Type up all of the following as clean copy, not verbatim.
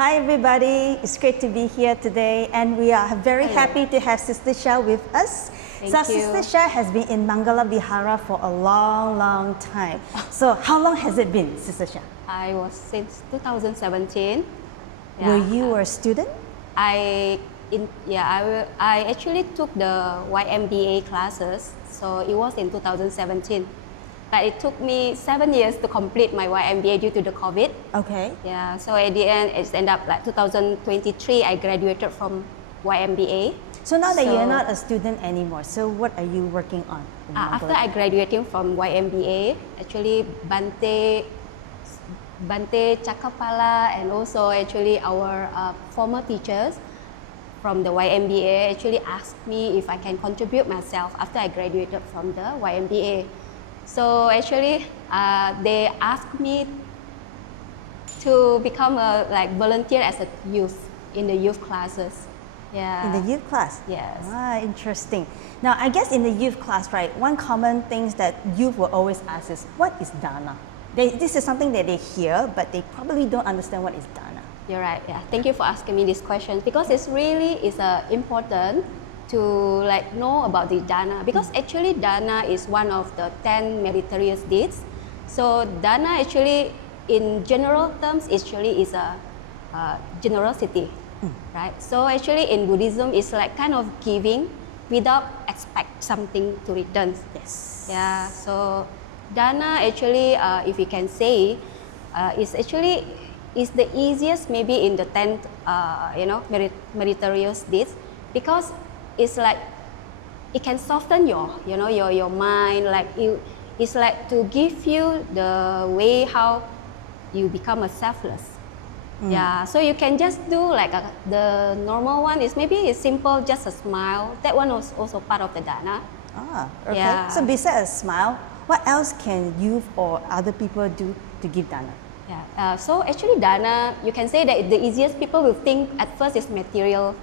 Hi everybody, it's great to be here today and we are very happy to have Sister Shia with us. Thank So you. Sister Shia has been in Mangala Vihara for a long time. So how long has it been, Sister Shia? I was since 2017. Were you a student? I actually took the YMBA classes, so it was in 2017. But it took me 7 years to complete my YMBA due to the COVID. Okay. Yeah, so at the end, it ended up like 2023, I graduated from YMBA. So now that you're not a student anymore, so what are you working on? After I graduating from YMBA, actually Bante Chakapala and also actually our former teachers from the YMBA actually asked me if I can contribute myself after I graduated from the YMBA. So actually, they asked me to become a volunteer as a youth in the youth classes. Yeah. In the youth class? Yes. Ah, interesting. Now, I guess in the youth class, right, one common thing that youth will always ask is, what is Dāna? This is something that they hear, but they probably don't understand what is Dāna. You're right. Yeah. Thank you for asking me this question because it's really important to know about the Dāna, because actually Dāna is one of the 10 meritorious deeds. So Dāna actually, in general terms, actually is a generosity, right? So actually in Buddhism, it's like kind of giving without expect something to return. Yes. Yeah. So Dāna actually, if you can say, is actually is the easiest maybe in the 10 meritorious deeds, because it's like it can soften your mind, it's like to give you the way how you become a selfless. Yeah, so you can just do the normal one is maybe it's simple, just a smile. That one was also part of the Dāna. Ah, okay. Yeah. So besides a smile, what else can youth or other people do to give Dāna? Yeah, so actually Dāna, you can say that the easiest people will think at first is material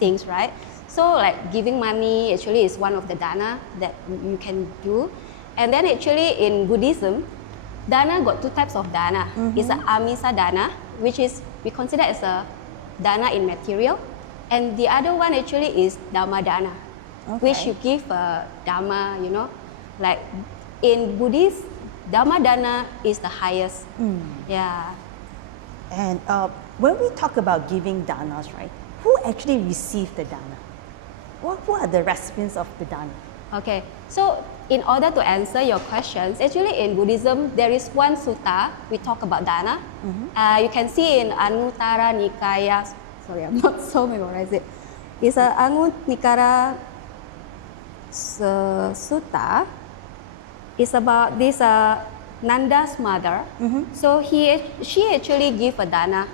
things, right? So giving money actually is one of the Dāna that you can do. And then actually in Buddhism, Dāna got two types of Dāna. It's a Amisa Dāna, which is we consider as a Dāna in material. And the other one actually is Dhamma Dāna, which you give Dhamma, like in Buddhist, Dhamma Dāna is the highest. Yeah. And when we talk about giving Dānas, right, who actually received the Dāna? Who are the recipients of the Dāna? Okay, so in order to answer your questions, actually in Buddhism, there is one sutta we talk about Dāna. You can see in Anuttara Nikaya, sorry, I'm not so memorized it. It's a Anuttara sutta. It's about this Nanda's mother. So she actually gave a Dāna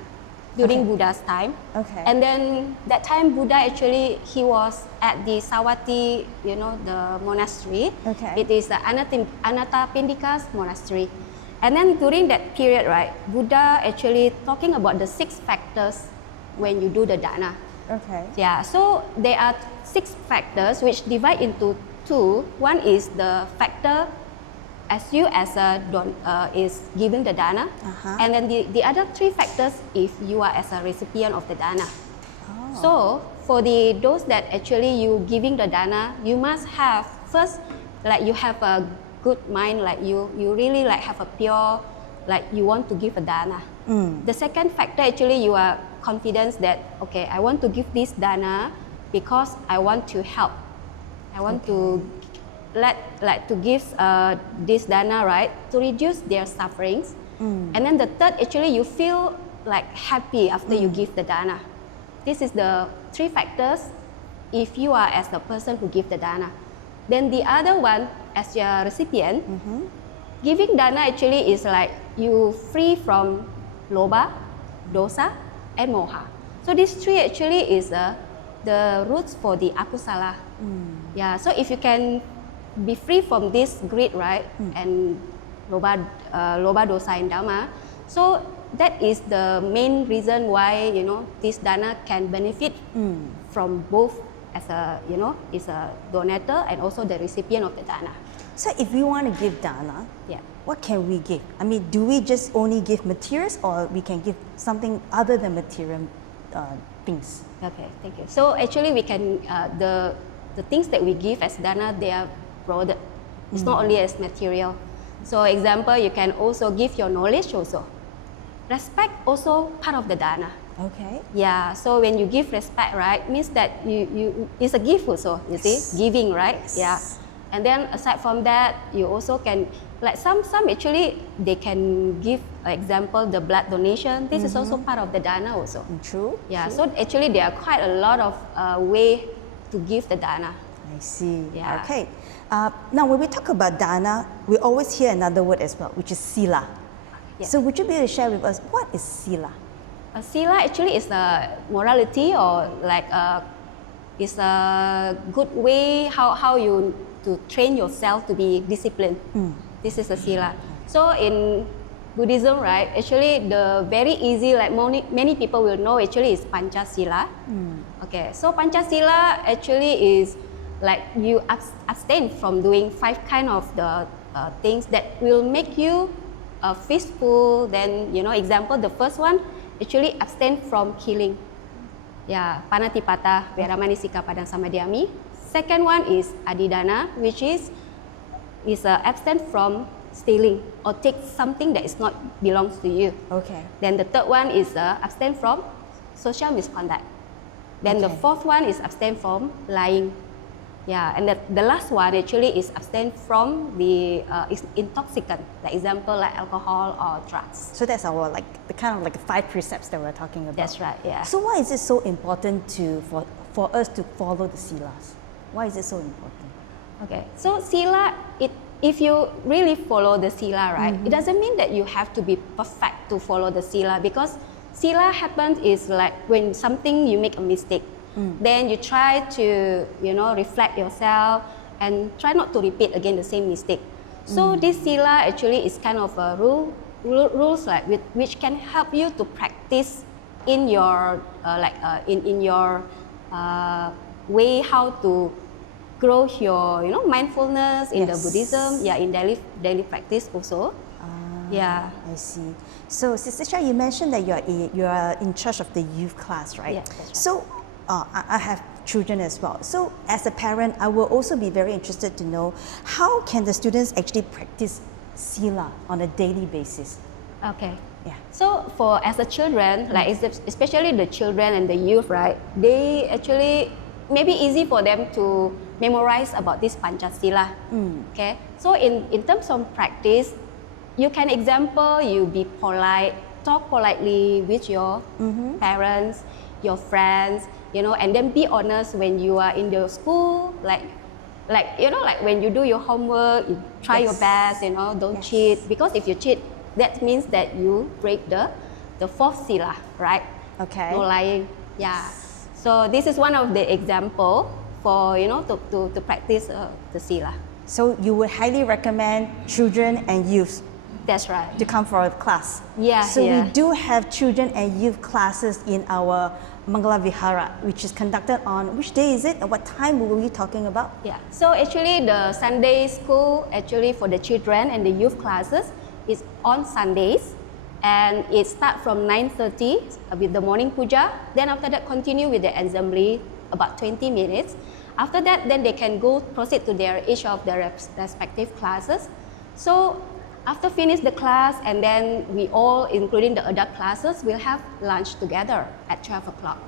during Buddha's time. Okay. And then that time Buddha actually, he was at the Savatthi, the monastery. Okay. It is the Anathapindika's monastery. And then during that period, right, Buddha actually talking about the 6 factors when you do the Dāna. Okay. Yeah, so there are 6 factors which divide into 2. One is the factor as you as is giving the Dāna, and then the other 3 factors if you are as a recipient of the Dāna. So for those that actually you giving the Dāna, you must have first you have a good mind, you really have a pure, you want to give a Dāna. The second factor actually you are confident that okay, I want to give this Dāna because I want to help. I want to to give this Dāna, right, to reduce their sufferings. And then the third, actually you feel happy after you give the Dāna. This is the 3 factors if you are as the person who give the Dāna. Then the other one, as your recipient, giving Dāna actually is you free from lobha, dosa, and moha. So these 3 actually is the roots for the akusala. Yeah, so if you can be free from this greed, right, and lobha, dosa, and dhamma, so that is the main reason why this Dāna can benefit from both as a is a donator and also the recipient of the Dāna. So if we want to give Dāna, Yeah. what can we give? I mean, do we just only give materials, or we can give something other than material things? Okay, thank you. So actually, we can the things that we give as Dāna, they are broader. It's not only as material. So example, you can also give your knowledge also. Respect also part of the Dāna. Okay. Yeah. So when you give respect, right, means that you it's a gift also. You see, giving, right? Yes. Yeah. And then aside from that, you also can, like some actually they can give, example, the blood donation. This is also part of the Dāna also. True. Yeah. True. So actually there are quite a lot of way to give the Dāna. I see. Yeah. Okay. Now, when we talk about Dāna, we always hear another word as well, which is Sila. Yeah. So would you be able to share with us what is Sila? Sila actually is a morality, or like is a good way how you to train yourself to be disciplined. This is a Sila. So in Buddhism, right, actually the very easy, like many people will know, actually is Pañcasila. Okay, so Pañcasila actually is like you abstain from doing 5 kind of the things that will make you peaceful. Then, you know, example, the first one, actually abstain from killing. Yeah, Panatipata, Veramani, Sikapadang, Samadhyami. Second one is Adidana, which is abstain from stealing or take something that is not belongs to you. Okay. Then the third one is abstain from social misconduct. Then the Okay. fourth one is abstain from lying. Yeah, and the last one actually is abstain from the intoxicant, like example like alcohol or drugs. So that's our the kind of 5 precepts that we're talking about. That's right. Yeah. So why is it so important for us to follow the Silas? Why is it so important? Okay, so Sila, if you really follow the Sila, right, it doesn't mean that you have to be perfect to follow the Sila, because Sila happens is like when something you make a mistake, then you try to, you know, reflect yourself and try not to repeat again the same mistake. So this Sila actually is kind of a rules like which can help you to practice in your in your way how to grow your, you know, mindfulness in the Buddhism, in daily practice also. Yeah. I see. So, Sister Shia, you mentioned that you are in charge of the youth class, right? Yeah, that's right. So, I have children as well. So, as a parent, I will also be very interested to know how can the students actually practice Sila on a daily basis? Okay. Yeah. So for as a children, like especially the children and the youth, right? They actually maybe easy for them to memorize about this Pañcasila. Okay. So in terms of practice, you can example, you be polite, talk politely with your parents, your friends, you know, and then be honest when you are in the school, like you know, like when you do your homework, you try your best, you know, don't cheat, because if you cheat, that means that you break the fourth Sila, right? Okay. No lying. Yeah. So this is one of the example for, you know, to practice the Sila. So you would highly recommend children and youth That's right. to come for a class. Yeah. So we do have children and youth classes in our Mangala Vihara, which is conducted on which day is it and what time were we talking about? Yeah. So actually the Sunday school actually for the children and the youth classes is on Sundays, and it starts from 9:30 with the morning puja. Then after that continue with the assembly about 20 minutes. After that, then they can proceed to each of their respective classes. So after finish the class, and then we all, including the adult classes, will have lunch together at 12 o'clock.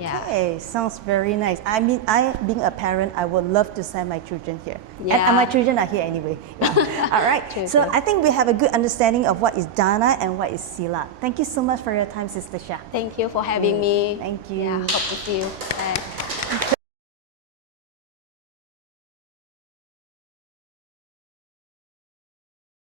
Okay, sounds very nice. I mean, being a parent, I would love to send my children here. Yeah. And my children are here anyway. Yeah. All right. So I think we have a good understanding of what is Dāna and what is Sila. Thank you so much for your time, Sister Shia. Thank you for having me. Thank you. Yeah, hope to see you. Bye.